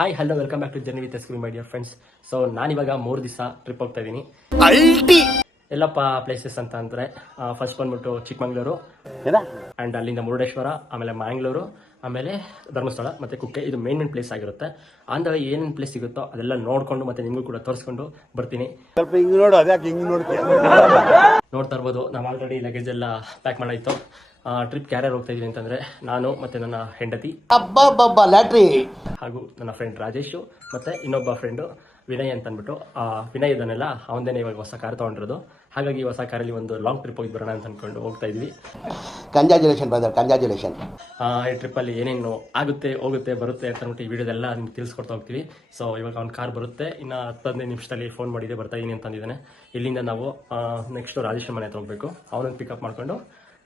Hi hello welcome back to journey with ಎಸ್ಕ್ರೀಮ್ my dear friends. So ನಾನಿವಾಗ 3 ದಿವಸ trip ಹೋಗ್ತಾ ಇದ್ದೀನಿ. ಎಲ್ಲಪ್ಪ ಪ್ಲೇಸಸ್ ಅಂತ ಅಂದ್ರೆ ಫಸ್ಟ್ ಬಂದ್ಬಿಟ್ಟು ಚಿಕ್ಕಮಂಗ್ಳೂರು ಅಂಡ್ ಅಲ್ಲಿಂದ ಮುರುಡೇಶ್ವರ, ಆಮೇಲೆ ಮ್ಯಾಂಗ್ಳೂರು, ಆಮೇಲೆ ಧರ್ಮಸ್ಥಳ ಮತ್ತೆ ಕುಕ್ಕೆ. ಇದು ಮೇನ್ ಪ್ಲೇಸ್ ಆಗಿರುತ್ತೆ. ಅಂದ್ರೆ ಏನೇನು ಪ್ಲೇಸ್ ಸಿಗುತ್ತೋ ಅದೆಲ್ಲ ನೋಡ್ಕೊಂಡು ಮತ್ತೆ ನಿಮಗೂ ಕೂಡ ತೋರಿಸ್ಕೊಂಡು ಬರ್ತೀನಿ. ಸ್ವಲ್ಪ ಹಿಂಗ್ ನೋಡು, ಅದ್ಯಾಕೆ ಹಿಂಗ್ ನೋಡ್ತೀಯ? ನೋಡ್ತಾ ಇರ್ಬೋದು, ನಾವು ಆಲ್ರೆಡಿ ಲಗೇಜ್ ಎಲ್ಲ ಪ್ಯಾಕ್ ಮಾಡಾಯ್ತು. ಟ್ರಿಪ್ ಕ್ಯಾರಿಯರ್ ಹೋಗ್ತಾ ಇದೀನಿ ಅಂತಂದ್ರೆ ನಾನು ಮತ್ತೆ ನನ್ನ ಹೆಂಡತಿ ಹಾಗೂ ನನ್ನ ಫ್ರೆಂಡ್ ರಾಜೇಶ್ ಮತ್ತೆ ಇನ್ನೊಬ್ಬ ಫ್ರೆಂಡು ವಿನಯ್ ಅಂತ ಅಂದ್ಬಿಟ್ಟು. ವಿನಯ್ ಇದನ್ನೆಲ್ಲ ಅವನದೇನೆ ಇವಾಗ ಹೊಸ ಕಾರ್ ತಗೊಂಡಿರೋದು. ಹಾಗಾಗಿ ಹೊಸ ಕಾರಲ್ಲಿ ಒಂದು ಲಾಂಗ್ ಟ್ರಿಪ್ ಹೋಗಿ ಬರೋಣ ಅಂತ ಅನ್ಕೊಂಡು ಹೋಗ್ತಾ ಇದೀವಿ. Congratulation brother, congratulation. ಈ ಟ್ರಿಪ್ಪಲ್ಲಿ ಏನೇನು ಆಗುತ್ತೆ ಹೋಗುತ್ತೆ ಬರುತ್ತೆ ಅಂತ ಅಂದ್ಬಿಟ್ಟು ಈ ವಿಡಿಯೋದೆಲ್ಲ ನಿಮ್ಗೆ ತಿಳಿಸ್ಕೊಡ್ತಾ ಹೋಗ್ತೀವಿ. ಸೊ ಇವಾಗ ಅವ್ನ ಕಾರ್ ಬರುತ್ತೆ, ಇನ್ನು 10-15 ನಿಮಿಷದಲ್ಲಿ ಫೋನ್ ಮಾಡಿದೆ ಬರ್ತಾ ಇದೀನಿ ಅಂತಂದಿದ್ದಾನೆ. ಇಲ್ಲಿಂದ ನಾವು ನೆಕ್ಸ್ಟ್ ರಾಜೇಶ್ ಮನೆ ಹತ್ರ ಹೋಗ್ಬೇಕು. ಅವನನ್ನು ಪಿಕಪ್ ಮಾಡ್ಕೊಂಡು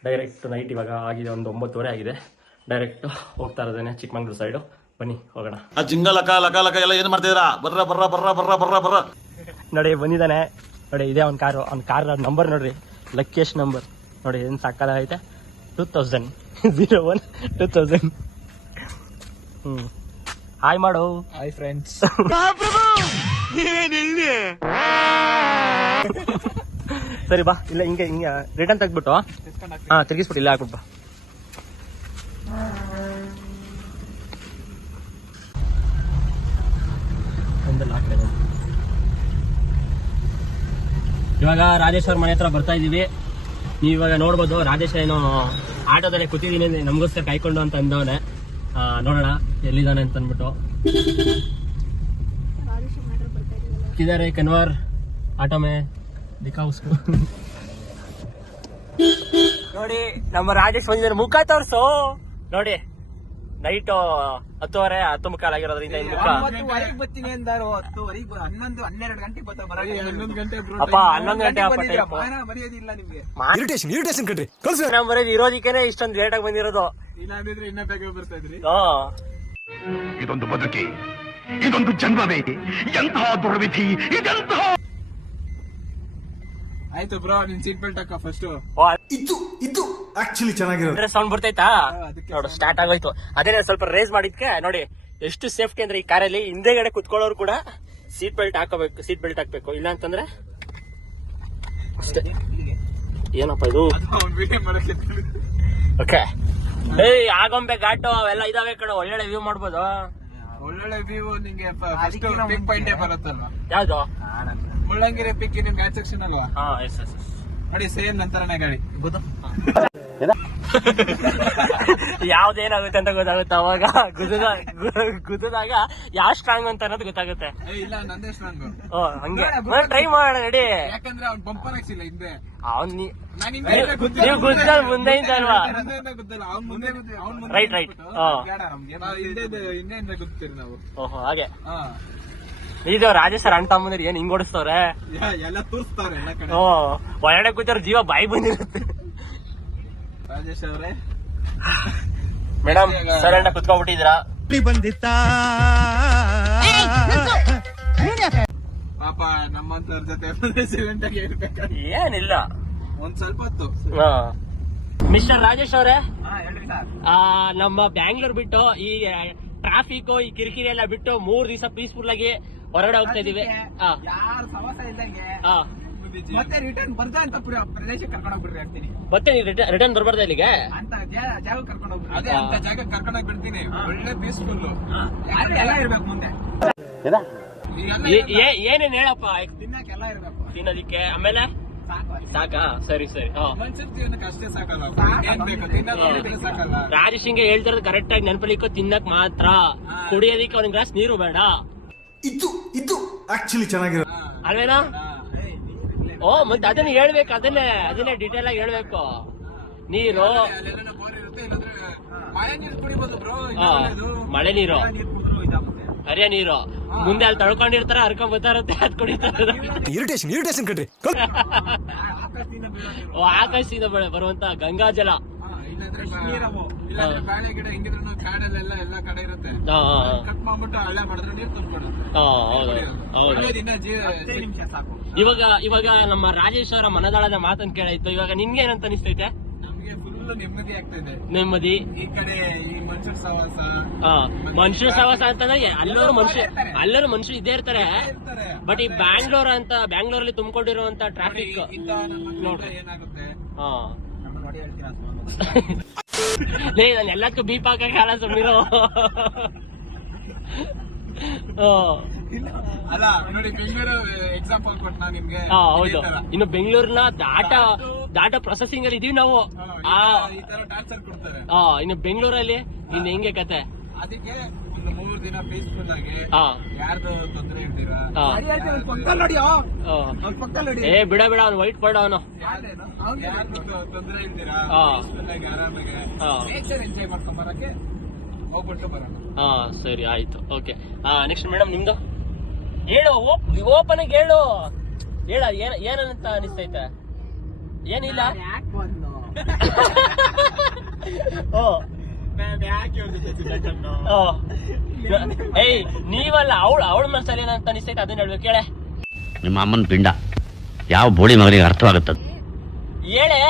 ಡೈರೆಕ್ಟ್ ನೈಟ್ ಇವಾಗ ಆಗಿದೆ ಒಂದು 9:30 ಆಗಿದೆ. ಡೈರೆಕ್ಟ್ ಹೋಗ್ತಾ ಇರೋದೇನೆ ಚಿಕ್ಕಮಂಗ್ಳೂರು ಸೈಡು. ಬನ್ನಿ ಹೋಗೋಣ. ಎಲ್ಲ ಏನ್ ಮಾಡ್ತಿದ್ದೀರಾ? ಬರ್ರ ಬರ್ರ ಬರ್ರ ಬರ್ರ ಬರ್ರ ಬರ್ರ ನೋಡಿ ಬಂದಿದ್ದಾನೆ. ನೋಡಿ ಇದೆ ಅವ್ನ ಕಾರು. ಅವ್ನ ಕಾರ್ ನಂಬರ್ ನೋಡ್ರಿ, ಲಕ್ಕಿಯಸ್ಟ್ ನಂಬರ್ ನೋಡಿ, ಏನು ಸಾಕಾಲ ಐತೆ. 2000 ಹಾಯ್ ಮಾಡು. Hi friends. ಸರಿ ಬಾ, ಇಲ್ಲ ಹಿಂಗೆ ರಿಟರ್ನ್ ತೆಗ್ಬಿಟ್ಟು ತಿರ್ಗಿಸ್ಬಿಟ್ಟು ಇಲ್ಲ ಹಾಕ್ಬಿಟ್ಟು ಬಾ. ಇವಾಗ ರಾಜೇಶ್ ಅವ್ರ ಮನೆ ಹತ್ರ ಬರ್ತಾ ಇದೀವಿ. ನೀವು ಇವಾಗ ನೋಡ್ಬೋದು, ರಾಜೇಶ್ ಏನೋ ಆಟೋದಲ್ಲೇ ಕೂತಿದ್ದೀನಿ ನಮಗೋಸ್ಕರ ಕಾಯ್ಕೊಂಡು ಅಂತ ಅಂದವನೆ. ನೋಡೋಣ ಎಲ್ಲಿದ್ದಾನೆ ಅಂತ ಅಂದ್ಬಿಟ್ಟು. ಕಿದಾರೆ ಕನ್ವರ್ ಆಟೋ ಮೇ ದಿಖಾವ್ ಉಸ್ಕೋ. ನೋಡಿ ನಮ್ಮ ರಾಜೇಶ್ ಬಂದಿದ್ದಾರೆ, ಮುಖ ತೋರ್ಸು. ನೋಡಿ ನೈಟ್ 10:30 10:15 ಆಗಿರೋದ್ರಿಂದ ಮುಖ ಬರ್ತೀನಿ ಅಂದಾರು. 11 12 ಗಂಟೆಗೆ ಬರ್ತಾ ಬರ 11 ಗಂಟೆ ಅಪ್ಪ 11 ಗಂಟೆ ಮರ್ಯಾದಿಲ್ಲ ನಿಮ್ಗೆ. ಇರಿಟೇಷನ್ ಕಣ್ರಿ. ನಮ್ಮ ಬರೀ ಇರೋದಕ್ಕೇನೆ ಇಷ್ಟೊಂದು ಲೇಟ್ ಆಗಿ ಬಂದಿರೋದು. ಇಲ್ಲ ಅಂದಿದ್ರೆ ಇನ್ನ ಬೇಗ ಬರ್ತಾ ಇದ್ರಿ. ಇದೊಂದು ಬದುಕಿ, ಇದೊಂದು ಜನ್ಮವೇ, ಎಂತಹ ದುರ್ವಿಧಿ ಇದೆಂತಹ. ಆಯ್ತು ಬ್ರೋ, ನಿನ್ ಸೀಟ್ ಬೆಲ್ಟ್ ಹಾಕ ಫಸ್ಟ್. ಇದು ಆಕ್ಚುಲಿ ಚೆನ್ನಾಗಿರೋದು. ಸೌಂಡ್ ಬರ್ತೈತಾ ನೋಡು, ಸ್ಟಾರ್ಟ್ ಆಗೋಯ್ತು. ಅದೇ ಸ್ವಲ್ಪ ರೇಸ್ ಮಾಡಿದ್ಕೆ ನೋಡಿ ಎಷ್ಟು ಸೇಫ್ಟಿ ಅಂದ್ರೆ ಈ ಕಾರಲ್ಲಿ ಹಿಂದೆಗಡೆ ಕುತ್ಕೊಳ್ಳೋರು ಕೂಡ ಸೀಟ್ ಬೆಲ್ಟ್ ಹಾಕೋಬೇಕು, ಸೀಟ್ ಬೆಲ್ಟ್ ಹಾಕ್ಬೇಕು. ಇಲ್ಲ ಅಂತಂದ್ರೆ ಅಷ್ಟೇ. ಏನಪ್ಪ ಇದು? ಓಕೆ, ಆಗೊಂಬೆ ಘಾಟು ಅವೆಲ್ಲ ಇದಾವೆ ಕಡೆ, ಒಳ್ಳೊಳ್ಳೆ ವ್ಯೂ ಮಾಡ್ಬೋದು. ಒಳ್ಳೊಳ್ಳೆ ವ್ಯೂ ನಿಂಗೆ ಫಸ್ಟ್ ಪಿಕ್ ಪಾಯಿಂಟ್ ಬರುತ್ತಲ್ವಾ? ಯಾವ್ದು? ಮುಳ್ಳಂಗಿರಿ ಪಿಕ್ ನಿಮ್ ಗಾಡಿ ಸೆಕ್ಷನ್ ಅಲ್ವಾ? ಎಸ್ ನೋಡಿ, ಸೇಮ್ ನಂತರನೇ ಗಾಡಿ ಗೊತ್ತು. ಯಾವ್ದೇನಾಗುತ್ತೆ ಅಂತ ಗೊತ್ತಾಗುತ್ತೆ ಅವಾಗ. ಗುದ್ದದಾಗ ಯಾವ ಸ್ಟ್ರಾಂಗ್ ಅಂತ ಅನ್ನೋದು ಗೊತ್ತಾಗುತ್ತೆ. ಇಲ್ಲ, ನಂದೇ ಸ್ಟ್ರಾಂಗ್. ಹಂಗೆ ಟ್ರೈ ಮಾಡೋಣ ನಡಿ. ಯಾಕಂದ್ರೆ ಅವ್ನ್ ಬಂಪರ್ ಹಾಕ್ಸಿಲ್ಲ ಹಿಂದೆ. ನೀವು ಗುದ್ದ ಮುಂದೆ ಅಲ್ವಾ? ರೈಟ್ ಹಿಂದೆಯಿಂದ ಗುದ್ತೀರಿ ನಾವು. ಓಹೋ ಹಾಗೆ. ಇದು ರಾಜೇಶ್ ಸರ್ ಅಣ್ಣ ತಮ್ಮಂದಿರು ಏನ್ ಹಿಂಗ್ ಓಡಿಸ್ತವ್ರೆ, ಎಲ್ಲ ತೋರಿಸ್ತಾರೆ ಎಲ್ಲ ಕಡೆ. ಒಳಗಡೆ ಕೂತಾರ ಜೀವ ಬಾಯಿ ಬಂದಿರುತ್ತೆ. ರಾಜೇಶ್ ಅವರೇ, ಮೇಡಮ್ ಸರ್ ಅಣ್ಣ ಕುತ್ಕೊಂಡ್ಬಿಟ್ಟಿದ್ದೀರಾ? ಬಂದಿತ್ತ ಪಾಪ ನಮ್ಮಂತವ್ರ ಜೊತೆ ಸೈಲೆಂಟ್ ಆಗಿ ಇರ್ಬೇಕಾದ್ರೆ ಏನಿಲ್ಲ, ಒಂದ್ ಸ್ವಲ್ಪ ಹೊತ್ತು. ಮಿಸ್ಟರ್ ರಾಜೇಶ್ ಅವರೇ, ಹೇಳ್ರಿ ಸರ್. ನಮ್ಮ ಬ್ಯಾಂಗ್ಳೂರ್ ಬಿಟ್ಟು ಈ ಟ್ರಾಫಿಕ್ ಈ ಕಿರಿಕಿರಿ ಎಲ್ಲ ಬಿಟ್ಟು 3 ದಿವಸ ಪೀಸ್ಫುಲ್ ಆಗಿ ಹೊರಗಡೆ ಹೋಗ್ತಾ ಇದೀವಿ. ಯಾರ ಸಮಸ್ಯೆ ಇದ್ದಂಗೆ ಮತ್ತೆ ರಿಟರ್ನ್ ಬರ್ದ ಅಂತ ಪ್ರದೇಶಕ್ಕೆ ಕರ್ಕೊಂಡು ಹೋಗ್ಬಿಡ್ರಿ ಆಗ್ತೀನಿ. ಮತ್ತೆ ರಿಟರ್ನ್ ಬರ್ಬಾರ್ದ ಇಲ್ಲಿಗೆ ಅಂತ ಜಾಗ ಕರ್ಕೊಂಡು ಹೋಗ್ಬಿಡ್ರಿ. ಅದೇ ಅಂತ ಜಾಗ ಕರ್ಕೊಂಡು ಹೋಗಿ ಬಿಡ್ತೀನಿ. ಒಳ್ಳೆ ಪೀಸ್ಫುಲ್ ಎಲ್ಲ ಇರ್ಬೇಕು ಮುಂದೆ. ಏನೇನ್ ಹೇಳಪ್ಪ? ತಿನ್ನಕ್ಕೆ ಎಲ್ಲ ಇರ್ಬೇಕು, ತಿನ್ನೋದಿಕ್ಕೆ. ಆಮೇಲೆ ಸಾಕಾ? ಸರಿ ಮನುಷ್ಯರ್ತೀವನಕ್ಕೆ ಅಷ್ಟೇ ಸಾಕಲ್ಲ, ಏನ್ ಬೇಕು ತಿನ್ನೋದು ಸಾಕಲ್ಲ. ರಾಜೇಶ್ ಹಿಂಗೆ ಹೇಳ್ತಿರೋದು ಕರೆಕ್ಟ್ ಆಗಿ ನೆನಪಲಿಕ್ಕೂ ತಿನ್ನಕ್ ಮಾತ್ರ, ಕುಡಿಯೋದಿಕ್ಕೆ ಒಂದ್ ಗ್ಲಾಸ್ ನೀರು ಬೇಡ. ಇದು ಆಕ್ಚುಲಿ ಚೆನ್ನಾಗಿರೋದು ಅಲ್ವೇನಾ? ಮತ್ತೆ ಅದನ್ನ ಹೇಳ್ಬೇಕು, ಅದನ್ನೇ ಡೀಟೇಲ್ ಆಗಿ ಹೇಳ್ಬೇಕು. ನೀರು, ಮಳೆ ನೀರು, ಹರಿಯ ನೀರು, ಮುಂದೆ ಅಲ್ಲಿ ತಳ್ಕೊಂಡಿರ್ತಾರ, ಹರ್ಕೊಂಡ್ ಬರ್ತಾ ಇರುತ್ತೆ, ಅದ್ ಕುಡಿತಾರೆ. ಇರಿಟೇಷನ್ ಕಣ್ರಿ. ಆಕಾಶದಿಂದ ಬರುವಂತ ಗಂಗಾ ಜಲ. ಬಾಳೆ ಗಿಡ ಹಿಂಗಿದ್ರು ಕಾಡಲ್ಲೆಲ್ಲ ಎಲ್ಲ ಕಡೆ ಇರುತ್ತೆ. ಕಟ್ ಮಾಡ್ಬಿಟ್ಟು ಹಳ್ಳ ಮಾಡಿದ್ರೆ ನೀರು ತುಂಬಿಕೊಡುತ್ತೆ. ಇವಾಗ ನಮ್ಮ ರಾಜೇಶ್ ಅವರ ಮನದಾಳದ ಮಾತನ್ನು ಕೇಳಾಯ್ತು. ಇವಾಗ ನಿನ್ಗೆ ಏನಂತ ಅನಿಸ್ತೈತೆ? ನಮ್ಗೆ ಫುಲ್ ಫುಲ್ ನೆಮ್ಮದಿ ಆಗ್ತಿದೆ. ನೆಮ್ಮದಿ. ಈ ಕಡೆ ಈ ಮನುಷ್ಯರ ಸವಾಸ. ಮನುಷ್ಯರ ಸವಾಸ ಅಂತಂದ್ರೆ ಎಲ್ಲರೂ ಮನುಷ್ಯರು ಇದ್ದೇ ಇರ್ತಾರೆ. ಬಟ್ ಈ ಬ್ಯಾಂಗ್ಳೂರಲ್ಲಿ ತುಂಬಿಕೊಂಡಿರುವಂತ ಟ್ರಾಫಿಕ್ ನೋಡ್ರಿ ಏನಾಗುತ್ತೆ. ನಾನು ಎಲ್ಲದಕ್ಕೂ ಬೀಪ್ ಹಾಕಕ್ಕೆ ಹಾಳ ಸುಮ್ಮಿರೋ. ಅಲ್ಲ ನೋಡಿ, ಬೆಂಗಳೂರು ಎಕ್ಸಾಂಪಲ್ ಕೊಟ್ಟ ನಿಮ್ಗೆ. ಹೌದು, ಇನ್ನು ಬೆಂಗಳೂರಿನ ಡಾಟಾ ಪ್ರೊಸೆಸಿಂಗ್ ಅಲ್ಲಿ ಇದೀವಿ ನಾವು. ಈ ತರ ಟಾರ್ಚರ್ ಕೊಡ್ತಾರೆ. ಇನ್ನು ಬೆಂಗಳೂರಲ್ಲಿ ಇನ್ನು ಹೆಂಗೆ ಕತೆ. ಅದಕ್ಕೆ ಒಂದು 3 ದಿನ ಪೀಸ್ಫುಲ್ ಆಗಿ ಯಾರ್ದು ತೊಂದರೆ ಇರ್ತೀರಾ. ಬಿಡ ಅವ್ನು ವೈಟ್ ಪಡ ಅವನು. ಯಾರ್ದು ತೊಂದರೆ ಇರ್ತೀರಾ, ಪೀಸ್ಫುಲ್ ಆಗಿ ಆರಾಮಾಗಿ ನೇಚರ್ ಎಂಜಾಯ್ ಮಾಡ್ಕೊಂಡ್ ಬರಕ್ಕೆ ಹೋಗ್ಬಿಟ್ಟು ಬರೋಣ. ಸರಿ ಆಯ್ತು, ಓಕೆ. ನೆಕ್ಸ್ಟ್ ಮೇಡಮ್ ನಿಮ್ದು ಹೇಳು, ಓಪನ್ ಆಗಿ ಹೇಳು. ಏನಂತ ಅನಿಸ್ತೈತೆ? ಏನಿಲ್ಲ. ಏಯ್ ನೀವಲ್ಲ, ಅವಳ ಮನಸ್ಸಲ್ಲಿ ಏನಂತ ಅನಿಸ್ತೈತೆ ಅದನ್ನ ಹೇಳ್ಬೇಕು. ಹೇಳೆ. ನಿಮ್ಮ ಅಮ್ಮನ ಪಿಂಡ ಯಾವ ಬೋಳಿ ಮಗನಿಗೆ ಅರ್ಥವಾಗುತ್ತದೆ? ಹೇಳೆ,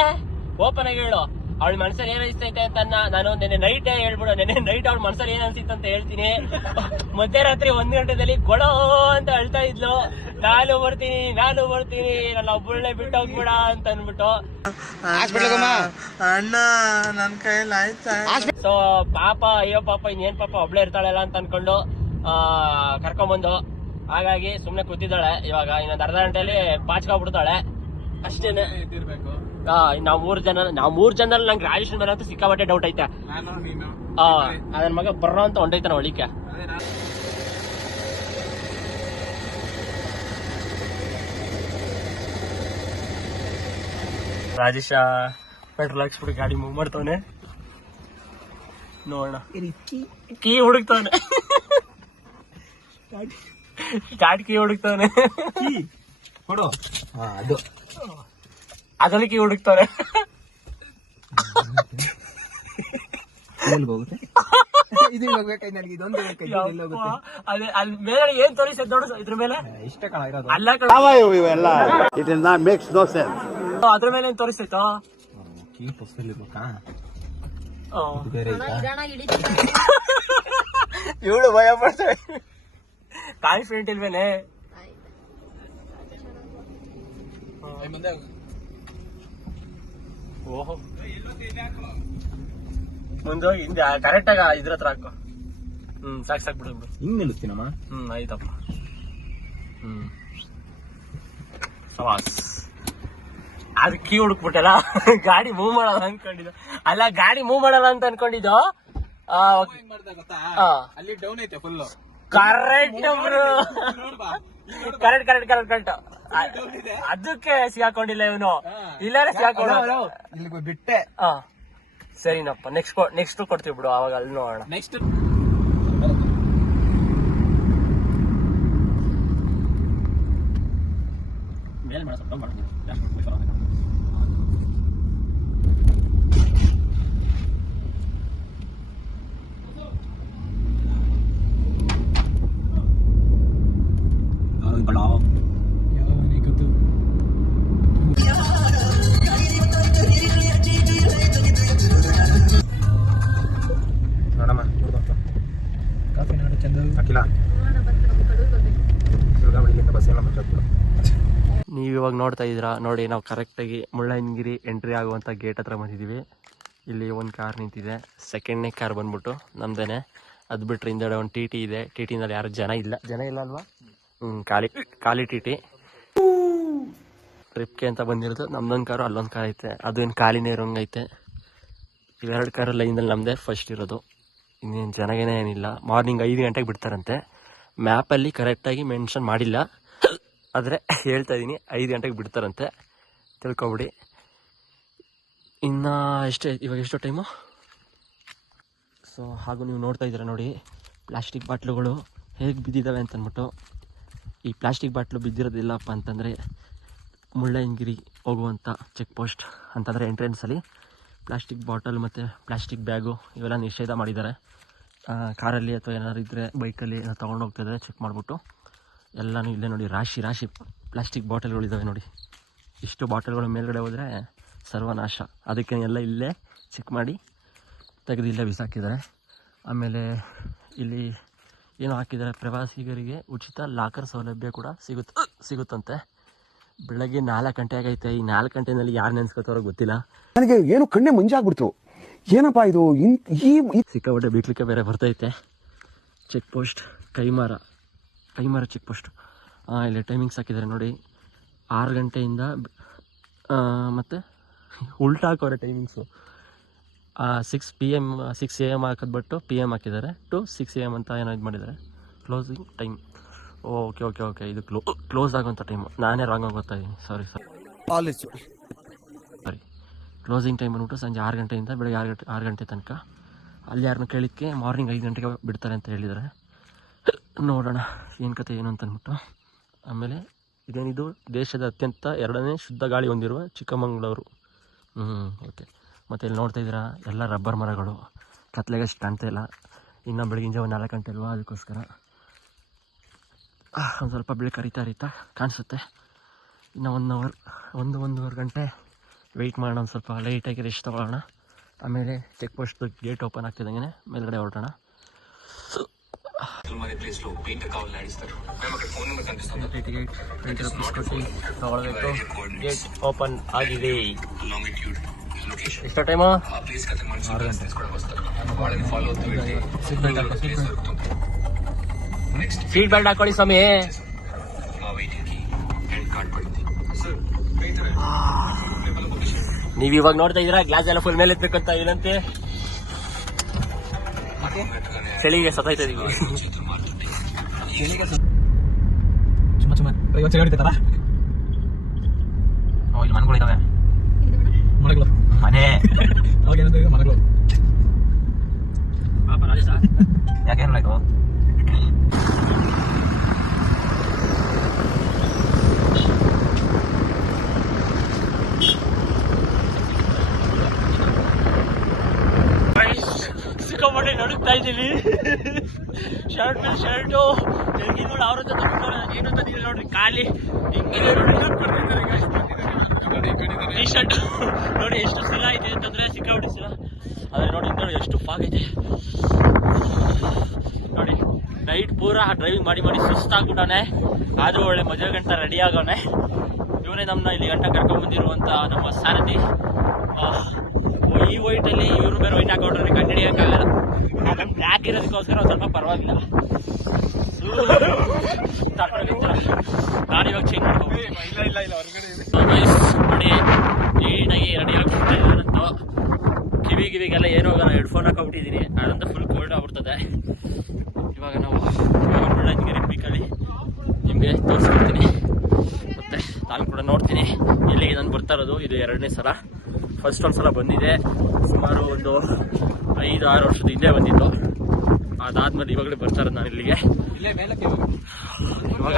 ಓಪನ್ ಆಗಿ ಹೇಳು. ಅವಳ ಮನಸ್ಸಲ್ಲಿ ಏನ್ ಅನಿಸ್ತೈತೆ ಅಂತ ನಾನು ನೆನ್ನೆ ನೈಟ್ ಹೇಳ್ಬಿಡು. ನೆನ್ನೆ ನೈಟ್ ಅವಳ ಮನಸ್ಸಲ್ಲಿ ಏನ್ ಅನ್ಸಿತ್ತು ಅಂತ ಹೇಳ್ತೀನಿ. ಮಧ್ಯರಾತ್ರಿ 1 ಗಂಟೆದಲ್ಲಿ ಗೊಳೋ ಅಂತ ಹೇಳ್ತಾ ಇದ್ಲು, ನಾನು ಬರ್ತೀನಿ ನನ್ನ ಒಬ್ಬಳನ್ನೇ ಬಿಟ್ಟು ಹೋಗ್ಬಿಡ ಅಂತ ಅನ್ಬಿಟ್ಟು. ಅಣ್ಣ ನನ್ ಕೈಯಲ್ಲಿ ಆಯ್ತಾ. ಸೊ ಪಾಪ, ಅಯ್ಯೋ ಪಾಪ, ಇನ್ನೇನ್ ಪಾಪ ಒಬ್ಳೆ ಇರ್ತಾಳಲ್ಲ ಅಂತ ಅನ್ಕೊಂಡು ಕರ್ಕೊಂಬಂದು, ಹಾಗಾಗಿ ಸುಮ್ನೆ ಕೂತಿದ್ದಾಳೆ. ಇವಾಗ ಇನ್ನೊಂದು ಅರ್ಧ ಗಂಟೆಯಲ್ಲಿ ಪಾಚ್ಕೊಂಡ್ಬಿಡ್ತಾಳೆ ಅಷ್ಟೇನೆ. ನಾವ್ 3 ಜನ ನಂಗೆ ರಾಜೇಶನ್ ಮೇಲೆ ಅಂತ ಸಿಕ್ಕಾಬಟ್ಟೆ ಡೌಟ್ ಐತೆ. ಅದನ್ ಮಗ ಬರ್ರೋ ಅಂತ ಹೊಂಟೈತಾನ ಒಳಿಕೆ. ರಾಜೇಶ ಪೆಟ್ರೋಲ್ ಹಾಕ್ಸ್ಬಿಟ್ಟು ಗಾಡಿ ಮೂವ್ ಮಾಡ್ತವನೆ. ನೋಡೋಣ, ಕೀ ಹುಡುಕ್ತವನೆ. ಸ್ಟಾರ್ಟ್ ಕೀ ಹುಡುಕ್ತವನೆ. ಕೊಡು. ಅದು ಅದ್ರಲ್ಲಿ ಕೀ ಹುಡುಕ್ತವ್ರೆ. ಇದು ಹೋಗ್ಬೇಕಾಯ್ತು ನನಗೆ. ಇದೊಂದು ಅದೇ ಅಲ್ಲಿ ಮೇಲೆ ಏನ್ ತೋರಿಸ ನೋಡು, ಇದ್ರ ಮೇಲೆ ಇಷ್ಟ ಕಣ ಇರೋದು. ಅಲ್ಲ ಅದ್ರ ಮೇಲೆ ಏನ್ ತೋರಿಸ್ತೈತೋ. ಇವಳು ಭಯ ಪಡ್ತಾಳೆ. ಕಾನ್ಫಿಡೆಂಟ್ ಇಲ್ವೇನೆ. ಓಹೋ, ಮುಂದೆ ಹಿಂದೆ ಕರೆಕ್ಟ್ ಆಗ ಇದ್ರ ಹತ್ರ ಹಾಕೋ. ಸಾಕ್ ಬಿಡು. ಹಿಂಗ್ ನಿಲ್ಲಿಸ್ತೀನಮ್ಮ. ಆಯ್ತಪ್ಪ. ಸವಾಸ್. ಅದು ಕೀ ಹುಡುಕ್ಬಿಟ್ಟಲ್ಲ, ಗಾಡಿ ಮೂವ್ ಮಾಡಲ್ಲ ಅನ್ಕೊಂಡಿದ್ದು. ಅಲ್ಲ, ಗಾಡಿ ಮೂವ್ ಮಾಡಲ್ಲ ಅಂತ ಅನ್ಕೊಂಡಿದ್ದು. ಅಲ್ಲಿ ಡೌನ್ ಐತೆ ಫುಲ್. Correct correct. ಅದಕ್ಕೆ ಸಿಗಾಕೊಂಡಿಲ್ಲ ಇವನು, ಇಲ್ಲಾರೆ ಸಿಗಾಕೊಂಡು ಇಲ್ಲಿ ಬಿಟ್ಟೆ. ಸರಿನಪ್ಪ, ನೆಕ್ಸ್ಟ್ ಕೊಡ್ತೀವಿ ಬಿಡು, ಅವಾಗ ಅಲ್ಲಿ ನೋಡೋಣ. ನೆಕ್ಸ್ಟ್ ಮೇಲ್ ಮಾಡ ಸ್ವಲ್ಪ ಮಾಡ್ಬೋದು. ನೀವು ಇವಾಗ ನೋಡ್ತಾ ಇದ್ದೀರಾ ನೋಡಿ, ನಾವು ಕರೆಕ್ಟಾಗಿ ಮುಳ್ಳಯ್ಯನಗಿರಿ ಎಂಟ್ರಿ ಆಗುವಂಥ ಗೇಟ್ ಹತ್ರ ಬಂದಿದ್ದೀವಿ. ಇಲ್ಲಿ ಒಂದು ಕಾರ್ ನಿಂತಿದೆ, ಸೆಕೆಂಡ್ನೇ ಕಾರ್ ಬಂದ್ಬಿಟ್ಟು ನಮ್ದೇನೆ. ಅದು ಬಿಟ್ಟರೆ ಹಿಂದೆಡೆ ಒಂದು ಟಿ ಇದೆ. ಟಿನಲ್ಲಿ ಯಾರು ಜನ ಇಲ್ಲ ಅಲ್ವಾ? ಖಾಲಿ ಟಿ. ಟ್ರಿಪ್ಗೆ ಅಂತ ಬಂದಿರೋದು. ನಮ್ದೊಂದು ಕಾರು, ಅಲ್ಲೊಂದು ಕಾರ್ ಐತೆ, ಅದು ಏನು ಖಾಲಿನೇ ಇರೋಂಗೈತೆ. ಇವೆರಡು ಕಾರ್ ಲೈನಲ್ಲಿ ನಮ್ಮದೇ ಫಸ್ಟ್ ಇರೋದು. ಇನ್ನೇನು ಜನಗೇನೇ ಏನಿಲ್ಲ. ಮಾರ್ನಿಂಗ್ 5 ಗಂಟೆಗೆ ಬಿಡ್ತಾರಂತೆ. ಮ್ಯಾಪಲ್ಲಿ ಕರೆಕ್ಟಾಗಿ ಮೆನ್ಷನ್ ಮಾಡಿಲ್ಲ, ಆದರೆ ಹೇಳ್ತಾ ಇದ್ದೀನಿ 5 ಗಂಟೆಗೆ ಬಿಡ್ತಾರಂತೆ, ತಿಳ್ಕೊಬಿಡಿ. ಇನ್ನು ಇವಾಗ ಎಷ್ಟು ಟೈಮು? ಸೊ ಹಾಗೂ ನೀವು ನೋಡ್ತಾ ಇದ್ದೀರಾ ನೋಡಿ, ಪ್ಲಾಸ್ಟಿಕ್ ಬಾಟ್ಲುಗಳು ಹೇಗೆ ಬಿದ್ದಿದ್ದಾವೆ ಅಂತಂದ್ಬಿಟ್ಟು. ಈ ಪ್ಲಾಸ್ಟಿಕ್ ಬಾಟ್ಲು ಬಿದ್ದಿರೋದಿಲ್ಲಪ್ಪ ಅಂತಂದರೆ ಮುಳ್ಳಯ್ಯನಗಿರಿ ಹೋಗುವಂಥ ಚೆಕ್ ಪೋಸ್ಟ್ ಅಂತಂದರೆ ಎಂಟ್ರೆನ್ಸಲ್ಲಿ ಪ್ಲಾಸ್ಟಿಕ್ ಬಾಟಲ್ ಮತ್ತು ಪ್ಲಾಸ್ಟಿಕ್ ಬ್ಯಾಗು ಇವೆಲ್ಲ ನಿಷೇಧ ಮಾಡಿದ್ದಾರೆ. ಕಾರಲ್ಲಿ ಅಥವಾ ಏನಾದ್ರು ಇದ್ದರೆ ಬೈಕಲ್ಲಿ ಏನೋ ತೊಗೊಂಡೋಗ್ತಿದ್ರೆ ಚೆಕ್ ಮಾಡಿಬಿಟ್ಟು ಎಲ್ಲನೂ ಇಲ್ಲೇ ನೋಡಿ, ರಾಶಿ ಪ್ಲಾಸ್ಟಿಕ್ ಬಾಟಲ್ಗಳಿದ್ದಾವೆ ನೋಡಿ. ಇಷ್ಟು ಬಾಟಲ್ಗಳ ಮೇಲ್ಗಡೆ ಹೋದರೆ ಸರ್ವನಾಶ. ಅದಕ್ಕೆ ಎಲ್ಲ ಇಲ್ಲೇ ಚೆಕ್ ಮಾಡಿ ತೆಗೆದು ಇಲ್ಲೇ ಬಿಸಾಕಿದ್ದಾರೆ. ಆಮೇಲೆ ಇಲ್ಲಿ ಏನು ಹಾಕಿದ್ದಾರೆ, ಪ್ರವಾಸಿಗರಿಗೆ ಉಚಿತ ಲಾಕರ್ ಸೌಲಭ್ಯ ಕೂಡ ಸಿಗುತ್ತಂತೆ. ಬೆಳಗ್ಗೆ 4 ಗಂಟೆ ಆಗೈತೆ. ಈ 4 ಗಂಟೆನಲ್ಲಿ ಯಾರು ನೆನೆಸ್ಕೊತಾರೋ ಗೊತ್ತಿಲ್ಲ. ನನಗೆ ಏನು ಕಣ್ಣೆ ಮಂಜಾಗ್ಬಿಡ್ತು. ಏನಪ್ಪಾ ಇದು, ಸಿಕ್ಕಾಪಟ್ಟೆ ಬಿಕ್ಲಿಕ್ಕೆ ಬೇರೆ ಬರ್ತೈತೆ. ಚೆಕ್ ಪೋಸ್ಟ್ ಕೈಮಾರ ಚೆಕ್ ಪೋಸ್ಟ್. ಇಲ್ಲಿ ಟೈಮಿಂಗ್ಸ್ ಹಾಕಿದ್ದಾರೆ ನೋಡಿ, 6 ಗಂಟೆಯಿಂದ ಮತ್ತು ಉಲ್ಟಾ ಹಾಕೋರೆ ಟೈಮಿಂಗ್ಸು. 6 AM ಹಾಕಿದ್ಬಿಟ್ಟು PM ಹಾಕಿದ್ದಾರೆ ಟು 6 AM ಅಂತ ಏನೋ ಇದು ಮಾಡಿದ್ದಾರೆ. ಕ್ಲೋಸಿಂಗ್ ಟೈಮ್ ಓಕೆ ಇದು ಕ್ಲೋಸ್ ಆಗೋಂಥ ಟೈಮು. ನಾನೇ ರಾಂಗ್ ಆಗಿ ಗೊತ್ತಾ ಇದ್ದೀನಿ, ಸಾರಿ. ಕ್ಲೋಸಿಂಗ್ ಟೈಮ್ ಬಂದ್ಬಿಟ್ಟು ಸಂಜೆ 6 ಗಂಟೆಯಿಂದ ಬೆಳಗ್ಗೆ 6 ಗಂಟೆ ತನಕ. ಅಲ್ಲಿ ಯಾರನ್ನ ಕೇಳಿದ್ದಕ್ಕೆ ಮಾರ್ನಿಂಗ್ 5 ಗಂಟೆಗೆ ಬಿಡ್ತಾರೆ ಅಂತ ಹೇಳಿದ್ದಾರೆ. ನೋಡೋಣ ಏನು ಕತೆ ಏನು ಅಂತ ಅಂದ್ಬಿಟ್ಟು. ಆಮೇಲೆ ಇದೇನಿದು, ದೇಶದ ಅತ್ಯಂತ 2ನೇ ಶುದ್ಧ ಗಾಳಿ ಹೊಂದಿರುವ ಚಿಕ್ಕಮಗಳೂರು. ಓಕೆ. ಮತ್ತು ಇಲ್ಲಿ ನೋಡ್ತಾ ಇದ್ದೀರಾ ಎಲ್ಲ ರಬ್ಬರ್ ಮರಗಳು. ಕತ್ಲೆಗೆ ಅಷ್ಟು ಕಾಣ್ತಾ ಇಲ್ಲ, ಇನ್ನು ಬೆಳಗಿನ ಜಾವ 4 ಗಂಟೆ ಅಲ್ವಾ, ಅದಕ್ಕೋಸ್ಕರ ಒಂದು ಸ್ವಲ್ಪ ಬೆಳಕು ಹರಿತಾ ಕಾಣಿಸುತ್ತೆ. ಇನ್ನು 1 ಗಂಟೆ ವೆಯ್ಟ್ ಮಾಡೋಣ, ಒಂದು ಸ್ವಲ್ಪ ಲೈಟಾಗಿ ರೆಸ್ಟ್ ತೊಗೊಳ್ಳೋಣ. ಆಮೇಲೆ ಚೆಕ್ ಪೋಸ್ಟ್ ಗೇಟ್ ಓಪನ್ ಆಗ್ತಿದ್ದಂಗೆ ಮೇಲ್ಗಡೆ ಹೊರಟೋಣ. ಗೇಟ್ ಓಪನ್ ಆಗಿದೆ. ಎಷ್ಟು ಟೈಮು? 6 ಗಂಟೆ. ಸೀಟ್ ಬೆಲ್ಟ್ ಹಾಕೊಳ್ಳಿ ಸ್ವಾಮಿ. ನೀವು ಇವಾಗ ನೋಡ್ತಾ ಇದ್ದೀರಾ ಗ್ಲಾಸ್ ಎಲ್ಲ ಫುಲ್ ಮೇಲೆ ಎತ್ತಬೇಕಂತ ಏನಂತೆ ಚಳಿಗೆ ಸತಾಯ್ತಾ ಇದೀವಿ. ಇಲ್ಲಿ ಮನೆಗಳು ಇದಾವೆ, ಮನೆ ಯಾಕೇನಾಯ್ತು? ಸಿಕ್ಕಾಪಟ್ಟೆ ನಡುಗ್ತಾ ಇದ್ದೀವಿ. ಶರ್ಟ್ ಮೇಲೆ ಶರ್ಟು ಜರ್ಗಿ ನೋಡಿ ಅವ್ರ ಹತ್ರ ಏನು ತಂದಿಲ್ಲ ನೋಡ್ರಿ, ಖಾಲಿ ಹಿಂಗಿದೆ ನೋಡಿ. ಟೀ ಶರ್ಟ್ ನೋಡಿ ಎಷ್ಟು ಸಿಲ ಇದೆ ಅಂತಂದ್ರೆ ಸಿಕ್ಕಾಪಟ್ಟೆ ಸಿಲ. ಅದೇ ನೋಡಿ ನೋಡಿ ಎಷ್ಟು ಫಾಗ್ ಇದೆ ನೋಡಿ. ನೈಟ್ ಪೂರಾ ಡ್ರೈವಿಂಗ್ ಮಾಡಿ ಸುಸ್ತಾಗ್ಬಿಟ್ಟವನೆ, ಆದ್ರೂ ಒಳ್ಳೆ ಮದುವೆ ಗಂಟ ರೆಡಿ ಆಗೋನೆ. ಇವನೇ ನಮ್ಮನ್ನ ಇಲ್ಲಿ ಗಂಟ ಕರ್ಕೊಂಡ್ಬಂದಿರುವಂತ ನಮ್ಮ ಸಾರಥಿ. ಈ ವೈಟಲ್ಲಿ ಇವರು ಬೇರೆ ವೈಟ್ ಹಾಕೊಂಡ್ರೆ ಕಂಡಿಡಿಯೋಕ್ಕಾಗಲ್ಲ. ಬ್ಲ್ಯಾಕ್ ಇರೋದಕ್ಕೋಸ್ಕರ ಒಂದು ಸ್ವಲ್ಪ ಪರವಾಗಿಲ್ಲ. ನಾನು ಇವಾಗ ಚೇಂಜ್ ಮಾಡ್ಕೊಂಡು ನೋಡಿ ನೀಟಾಗಿ ರೆಡಿ ಆಗ್ಬಿಡ್ತಾ ಇದ್ದಾರಂತು. ಕಿವಿಗೆಲ್ಲ ಏನೋ ಹೋಗಲ್ಲ, ಹೆಡ್ಫೋನ್ ಹಾಕೊಂಡ್ಬಿಟ್ಟಿದ್ದೀನಿ, ಅದಂತ ಫುಲ್ ಕೋಲ್ಡ್ ಆಗ್ಬಿಡ್ತದೆ. ಇವಾಗ ನಾವು ಮುಳ್ಳಯ್ಯನಗಿರಿ ಪೀಕಲ್ಲಿ ನಿಮಗೆ ತೋರಿಸ್ಕೊಡ್ತೀನಿ, ಮತ್ತು ನಾನು ಕೂಡ ನೋಡ್ತೀನಿ ಎಲ್ಲಿಗೆ ನಾನು ಬರ್ತಾ ಇರೋದು. ಇದು 2ನೇ ಸಲ. ಫಸ್ಟ್ ಒಂದು ಸಲ ಬಂದಿದೆ, ಸುಮಾರು ಒಂದು 5-6 ವರ್ಷದ ಹಿಂದೆ ಬಂದಿತ್ತು. ಅದಾದ್ಮೇಲೆ ಇವಾಗಲೇ ಬರ್ತಾ ಇರೋದು ನಾನು ಇಲ್ಲಿಗೆ. ಇವಾಗ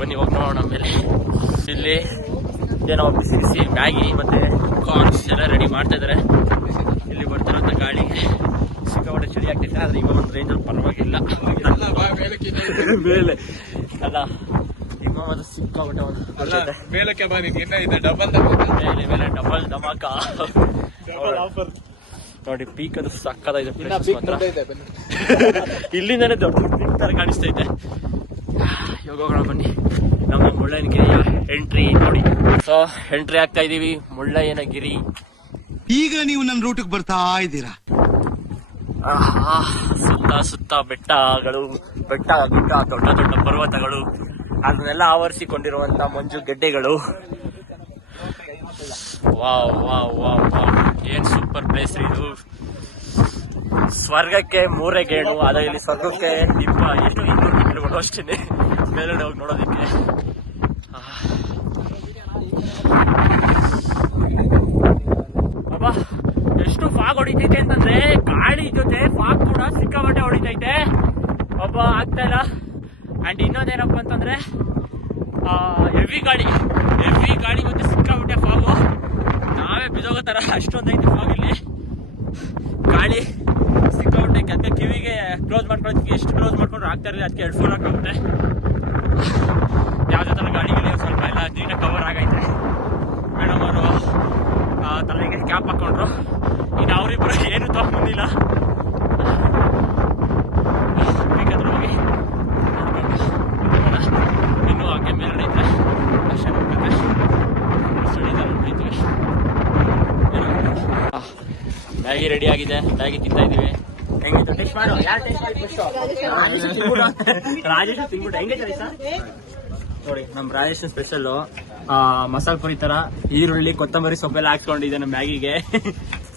ಬನ್ನಿ ಹೋಗಿ ನೋಡೋಣ. ಆಮೇಲೆ ಇಲ್ಲಿ ಏನೋ ಬಿಸಿ ಮ್ಯಾಗಿ ಮತ್ತು ಕಾರ್ನ್ಸ್ ಎಲ್ಲ ರೆಡಿ ಮಾಡ್ತಾ ಇದ್ದಾರೆ. ಇಲ್ಲಿ ಬರ್ತಾರಂತ ಗಾಳಿಗೆ ಸಿಕ್ಕಾಪಟ್ಟೆ ಚಳಿ ಆಗ್ತೈತೆ, ಆದರೆ ಇವಾಗ ಒಂದು ರೇಂಜಲ್ಲಿ ಪರವಾಗಿಲ್ಲ. ಮೇಲೆ ಅಲ್ಲ ಇವಾಗ ಸಿಕ್ಕಾಪಟ್ಟೆ ಮೇಲೆ ಡಬಲ್ ಧಮಾಕ ನೋಡಿ. ಪೀಕ್ ಅದು ಸಕ್ಕದಾಗಿದೆ, ಇಲ್ಲಿಂದಾನೆ ದೊಡ್ಡ ಪೀಕ್ ತರ ಕಾಣಿಸ್ತೈತೆ. ಇವಾಗ ಹೋಗೋಣ ಬನ್ನಿ. ನಮ್ಮ ಮುಳ್ಳಯ್ಯನಗಿರಿಯ ಎಂಟ್ರಿ ನೋಡಿ. ಸೊ ಎಂಟ್ರಿ ಆಗ್ತಾ ಇದೀವಿ ಮುಳ್ಳಯ್ಯನಗಿರಿ. ಈಗ ನೀವು ನನ್ನ ರೂಟಿಗೆ ಬರ್ತಾ ಇದ್ದೀರಾ. ಸುತ್ತ ಬೆಟ್ಟಗಳು, ಬೆಟ್ಟ ಗುಡ್ಡ, ದೊಡ್ಡ ದೊಡ್ಡ ಪರ್ವತಗಳು, ಅದನ್ನೆಲ್ಲ ಆವರಿಸಿಕೊಂಡಿರುವಂತ ಮಂಜು ಗೆಡ್ಡೆಗಳು. ವಾವ್ ವಾವ್ ವಾವ್ ವಾವ್, ಏನ್ ಸೂಪರ್ ಪ್ಲೇಸ್ ಇದು. ಸ್ವರ್ಗಕ್ಕೆ 3 ಗೇಣು, ಅದೇ ಇಲ್ಲಿ ಸ್ವರ್ಗಕ್ಕೆ ಎಷ್ಟು 200 ಕಿಲೋಮೀಟರ್ ಅಷ್ಟೇನೆ ಮೇಲ್ಗಡೆ ಹೋಗಿ ನೋಡೋದಕ್ಕೆ. ಅಬ್ಬಾ ಎಷ್ಟು ಫಾಗ್ ಹೊಡಿತೈತೆ ಅಂತಂದ್ರೆ, ಗಾಳಿ ಜೊತೆ ಫಾಗ್ ಕೂಡ ಸಿಕ್ಕಾಪಟ್ಟೆ ಹೊಡಿತೈತೆ. ಆಗ್ತಾ ಇಲ್ಲ. ಅಂಡ್ ಇನ್ನೊಂದೇನಪ್ಪ ಅಂತಂದ್ರೆ ಹೆವಿ ಗಾಳಿ ಮತ್ತೆ ಸಿಕ್ಕಾಬಿಟ್ಟೆ ಫಾಗು. ನಾವೇ ಬಿದೋಗೋ ಥರ ಅಷ್ಟೊಂದೈತೆ ಫಾಗ್ ಇಲ್ಲಿ. ಗಾಳಿ ಸಿಕ್ಕಾಬಿಟ್ಟೆ ಅದಕ್ಕೆ ಕಿವಿಗೆ ಕ್ಲೋಸ್ ಮಾಡ್ಕೊಳ್ಳೋದಕ್ಕೆ ಎಷ್ಟು ಕ್ಲೋಸ್ ಮಾಡ್ಕೊಂಡ್ರೆ ಆಗ್ತಾ ಇರಲಿಲ್ಲ, ಅದಕ್ಕೆ ಹೆಡ್ಫೋನ್ ಹಾಕಾಗುತ್ತೆ. ಯಾವುದೇ ಥರ ಗಾಳಿಗಳಿಗೆ ಸ್ವಲ್ಪ ಎಲ್ಲ ನೀಟಾಗಿ ಕವರ್ ಆಗೈತೆ. ಮೇಡಮ್ ಅವರು ತಲೆಗೆ ಕ್ಯಾಪ್ ಹಾಕೊಂಡ್ರು. ಇನ್ನು ಅವರಿಬ್ಬರು ಏನು ತಗೊಂಬಂದಿಲ್ಲ. ಬೇಕಾದ್ರೆ ಹೋಗಿ ಇನ್ನೂ ಹಾಗೆ ಮೇಲ್ಗಡೆ ಇದ್ರೆ ಅಷ್ಟೇ ನೋಡ್ಬೇಕು. ಮ್ಯಾಗಿ ರೆಡಿ ಆಗಿದೆ, ಮ್ಯಾಗಿ ತಿಂತಾ ಇದೀವಿ. ಹೆಂಗಿತ್ತು ಟೇಸ್ಟ್ ಮಾಡು. ಯಾರು ಟೇಸ್ಟ್ ರಾಜೇಶ್ ತಿನ್ಬಿಟ್ಟು ಹೆಂಗೈತೆ ಸರ್ ನೋಡಿ. ನಮ್ಮ ರಾಜೇಶ್ ಸ್ಪೆಷಲ್ ಮಸಾಲೆ ಪುರಿ ತರ ಈರುಳ್ಳಿ ಕೊತ್ತಂಬರಿ ಸೊಪ್ಪೆಲ್ಲ ಹಾಕ್ಸ್ಕೊಂಡಿದೆ ನಮ್ಮ ಮ್ಯಾಗಿಗೆ.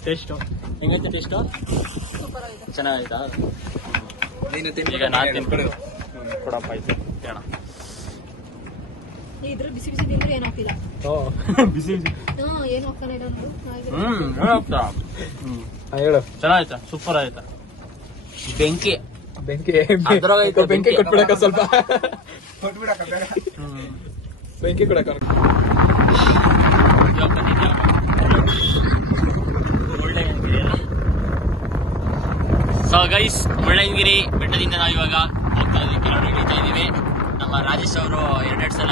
ಟೇಸ್ಟು ಹೆಂಗೈತೆ? ಟೇಸ್ಟು ಚೆನ್ನಾಗೈತಾ? ಈಗ ನಾನು ತಿನ್ಕೊಂಡು ಕೊಡಪ್ಪ ಆಯ್ತು ಹೇಳ. ಇದ್ರ ಬಿಸಿ ಬಿಸಿ ತಿಂದ್ರೆ ಏನಾಗ್ತಿಲ್ಲ. ಬಿಸಿ ಬಿಸಿ ಏನ್ ಹೋಗ್ತಾನೆ ಹೇಳು. ಚೆನ್ನಾಯ್ತಾ? ಸೂಪರ್ ಆಯ್ತಾ? ಬೆಂಕಿ ಬೆಂಕಿ ಬೆಂಕಿ ಕೊಟ್ಬಿಡಕ ಸ್ವಲ್ಪ ಕೊಟ್ಬಿಡಕ ಬೇಡ. ಬೆಂಕಿ ಕೊಡಕ ಸೊ ಗೈಸ್, ಮುಳ್ಳಯ್ಯನಗಿರಿ ಬೆಟ್ಟದಿಂದ ನಾವು ಇವಾಗ ಹೋಗ್ತಾ ಇದೀವಿ, ಕೆಳಗಡೆ ಇಳಿತಾ ಇದೀವಿ. ನಮ್ಮ ರಾಜೇಶ್ ಅವರು 2 ಸಲ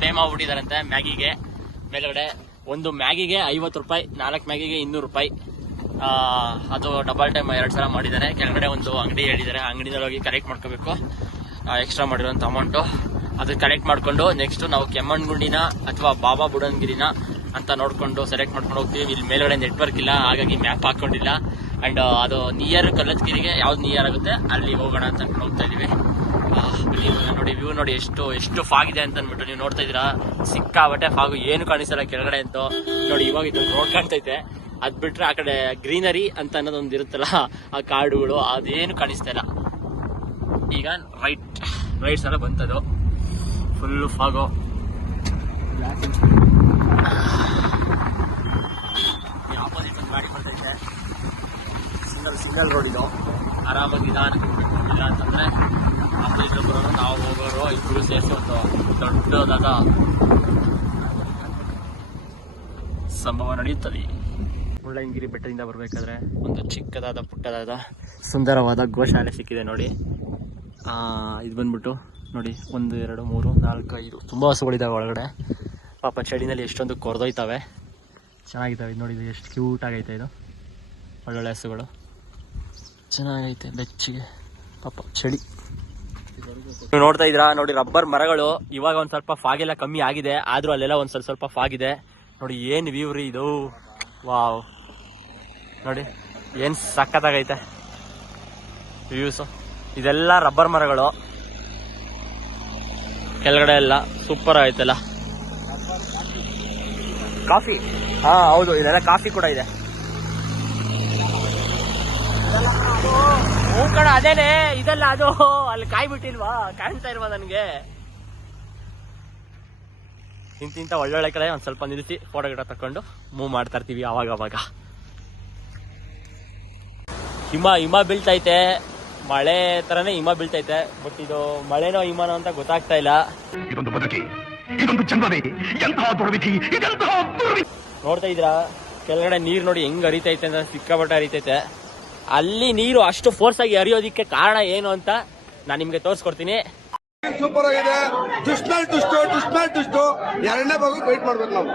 ಪೇ ಮಾಡ್ಬಿಟ್ಟಿದಾರಂತೆ ಮ್ಯಾಗಿಗೆ. ಮೇಲ್ಗಡೆ ಒಂದು ಮ್ಯಾಗಿಗೆ 50 ರೂಪಾಯಿ, 4 ಮ್ಯಾಗಿಗೆ 200 ರೂಪಾಯಿ. ಅದು ಡಬಲ್ ಟೈಮ್ 2 ಸಲ ಮಾಡಿದ್ದಾರೆ. ಕೆಳಗಡೆ ಒಂದು ಅಂಗಡಿ ಹೇಳಿದ್ದಾರೆ, ಅಂಗಡಿನಲ್ಲಿ ಹೋಗಿ ಕಲೆಕ್ಟ್ ಮಾಡ್ಕೋಬೇಕು ಎಕ್ಸ್ಟ್ರಾ ಮಾಡಿರೋಂಥ ಅಮೌಂಟು. ಅದು ಕಲೆಕ್ಟ್ ಮಾಡ್ಕೊಂಡು ನೆಕ್ಸ್ಟ್ ನಾವು ಕೆಮ್ಮಣ್ಣಗುಂಡಿನ ಅಥವಾ ಬಾಬಾ ಬುಡನ್ಗಿರಿನ ಅಂತ ನೋಡ್ಕೊಂಡು ಸೆಲೆಕ್ಟ್ ಮಾಡ್ಕೊಂಡು ಹೋಗ್ತೀವಿ. ಇಲ್ಲಿ ಮೇಲ್ಗಡೆ ನೆಟ್ವರ್ಕ್ ಇಲ್ಲ, ಹಾಗಾಗಿ ಮ್ಯಾಪ್ ಹಾಕೊಂಡಿಲ್ಲ. ಅಂಡ್ ಅದು ನಿಯರ್ ಕಲ್ಲತ್ಗಿರಿಗೆ ಯಾವ್ದು ನಿಯರ್ ಆಗುತ್ತೆ ಅಲ್ಲಿ ಹೋಗೋಣ ಅಂತ ಹೋಗ್ತಾ ಇದೀವಿ. ನೋಡಿ ವ್ಯೂ ನೋಡಿ ಎಷ್ಟು ಫಾಗ್ ಇದೆ ಅಂತ ಅಂದ್ಬಿಟ್ಟು ನೀವು ನೋಡ್ತಾ ಇದೀರಾ. ಸಿಕ್ಕಾಬಟ್ಟೆ ಫಾಗು, ಏನು ಕಾಣಿಸಲ್ಲ ಕೆಳಗಡೆ ಅಂತೂ. ನೋಡಿ ಇವಾಗ ಇದು ರೋಡ್ ಕಾಣ್ತೈತೆ, ಅದ್ ಬಿಟ್ರೆ ಆ ಕಡೆ ಗ್ರೀನರಿ ಅಂತ ಅನ್ನೋದೊಂದು ಇರುತ್ತಲ್ಲ, ಆ ಕಾಡುಗಳು ಅದೇನು ಕಾಣಿಸ್ತಾ ಇಲ್ಲ. ಈಗ ರೈಟ್ ಸಲ ಬಂತದು, ಫುಲ್ಲು ಫಾಗು. ಆಪೋಸಿಟ್ ಒಂದು ಗಾಡಿ ಬರ್ತೈತೆ, ಸಿಂಗಲ್ ರೋಡ್ ಇದು. ಆರಾಮಾಗಿ ನಿಧಾನ ಇಲ್ಲ ಅಂತಂದ್ರೆ ಆಪೋಸಿಟ್ ಬರೋರು ನಾವು ಹೋಗೋರು ಇಬ್ಬರು ಸೇರಿಸಿ ಒಂದು ದೊಡ್ಡದಾದ ಸಂಭವ ನಡೆಯುತ್ತದೆ. ಮುಳ್ಳಯ್ಯನಗಿರಿ ಬೆಟ್ಟದಿಂದ ಬರಬೇಕಾದ್ರೆ ಒಂದು ಚಿಕ್ಕದಾದ ಪುಟ್ಟದಾದ ಸುಂದರವಾದ ಗೋಶಾಲೆ ಸಿಕ್ಕಿದೆ ನೋಡಿ. ಇದು ಬಂದ್ಬಿಟ್ಟು ನೋಡಿ 1 2 3 4 5 ತುಂಬ ಹಸುಗಳಿದ್ದಾವೆ ಒಳಗಡೆ. ಪಾಪ ಚಳಿನಲ್ಲಿ ಎಷ್ಟೊಂದು ಕೊರೆದೊಯ್ತವೆ, ಚೆನ್ನಾಗಿದ್ದಾವೆ. ಇದು ನೋಡಿ, ಇದು ಎಷ್ಟು ಕ್ಯೂಟ್ ಆಗೈತೆ. ಇದು ಒಳ್ಳೊಳ್ಳೆ ಹಸುಗಳು ಚೆನ್ನಾಗೈತೆ, ಬೆಚ್ಚಿಗೆ. ಪಾಪ ಚಳಿ ನೀವು ನೋಡ್ತಾ ಇದ್ದೀರಾ ನೋಡಿ, ರಬ್ಬರ್ ಮರಗಳು. ಇವಾಗ ಒಂದು ಸ್ವಲ್ಪ ಫಾಗ್ ಎಲ್ಲ ಕಮ್ಮಿ ಆಗಿದೆ, ಆದರೂ ಅಲ್ಲೆಲ್ಲ ಒಂದು ಸ್ವಲ್ಪ ಫಾಗ್ ಇದೆ. ನೋಡಿ ಏನು ವ್ಯೂ ರೀ ಇದು, ವಾವ್. ನೋಡಿ ಏನು ಸಖತ್ತಾಗೈತೆ ವ್ಯೂಸು. ಇದೆಲ್ಲ ರಬ್ಬರ್ ಮರಗಳು ಕೆಳಗಡೆ ಎಲ್ಲ ಸೂಪರ್ ಆಗೈತೆಲ್ಲ. ಕಾಫಿ, ಹಾ ಹೌದು, ಇದೆಲ್ಲ ಕಾಫಿ ಕೂಡ ಇದೆ. ಹೂ ಕಣ, ಅದೇನೆ ಇದೆಲ್ಲ. ಅದು ಅಲ್ಲಿ ಕಾಯಿ ಬಿಟ್ಟಿಲ್ವಾ, ಕಾಣ್ತಾ ಇಲ್ವಾ ನನಗೆ? ಇಂತಿಂತ ಒಳ್ಳೊಳ್ಳೆ ಕಡೆ ಒಂದ್ ಸ್ವಲ್ಪ ನಿಲ್ಲಿಸಿ ಫೋಟೋ ಗಿಡ ತಕೊಂಡು ಮೂವ್ ಮಾಡ್ತಾ ಇರ್ತೀವಿ ಅವಾಗ. ಹಿಮ ಬೀಳ್ತೈತೆ, ಮಳೆ ತರನೇ ಹಿಮ ಬೀಳ್ತೈತೆ. ಬಟ್ ಇದು ಮಳೆನೋ ಹಿಮನೋ ಅಂತ ಗೊತ್ತಾಗ್ತಾ ಇಲ್ಲ. ಇದೊಂದು ಬದುಕಿ, ಇದೊಂದು ಜನ್ಮವೇ, ಎಂತಹ ದುರ್ವಿಧಿ, ಇದೆಂತಹ ದುರ್ವಿಧಿ. ನೋಡ್ತಾ ಇದ್ರಾ ಕೆಳಗಡೆ ನೀರು ನೋಡಿ ಹೆಂಗ್ ಹರಿತೈತೆ ಅಂತ, ಸಿಕ್ಕಾಪಟ್ಟೆ ಹರಿತೈತೆ. ಅಲ್ಲಿ ನೀರು ಅಷ್ಟು ಫೋರ್ಸ್ ಆಗಿ ಹರಿಯೋದಿಕ್ಕೆ ಕಾರಣ ಏನು ಅಂತ ನಾನು ನಿಮ್ಗೆ ತೋರಿಸ್ಕೊಡ್ತೀನಿ. ಸೂಪರ್ ಆಗಿದೆ. ದುಷ್ಟ 2ನೇ ಭಾಗ ವೇಟ್ ಮಾಡ್ಬೇಕು ನಾವು.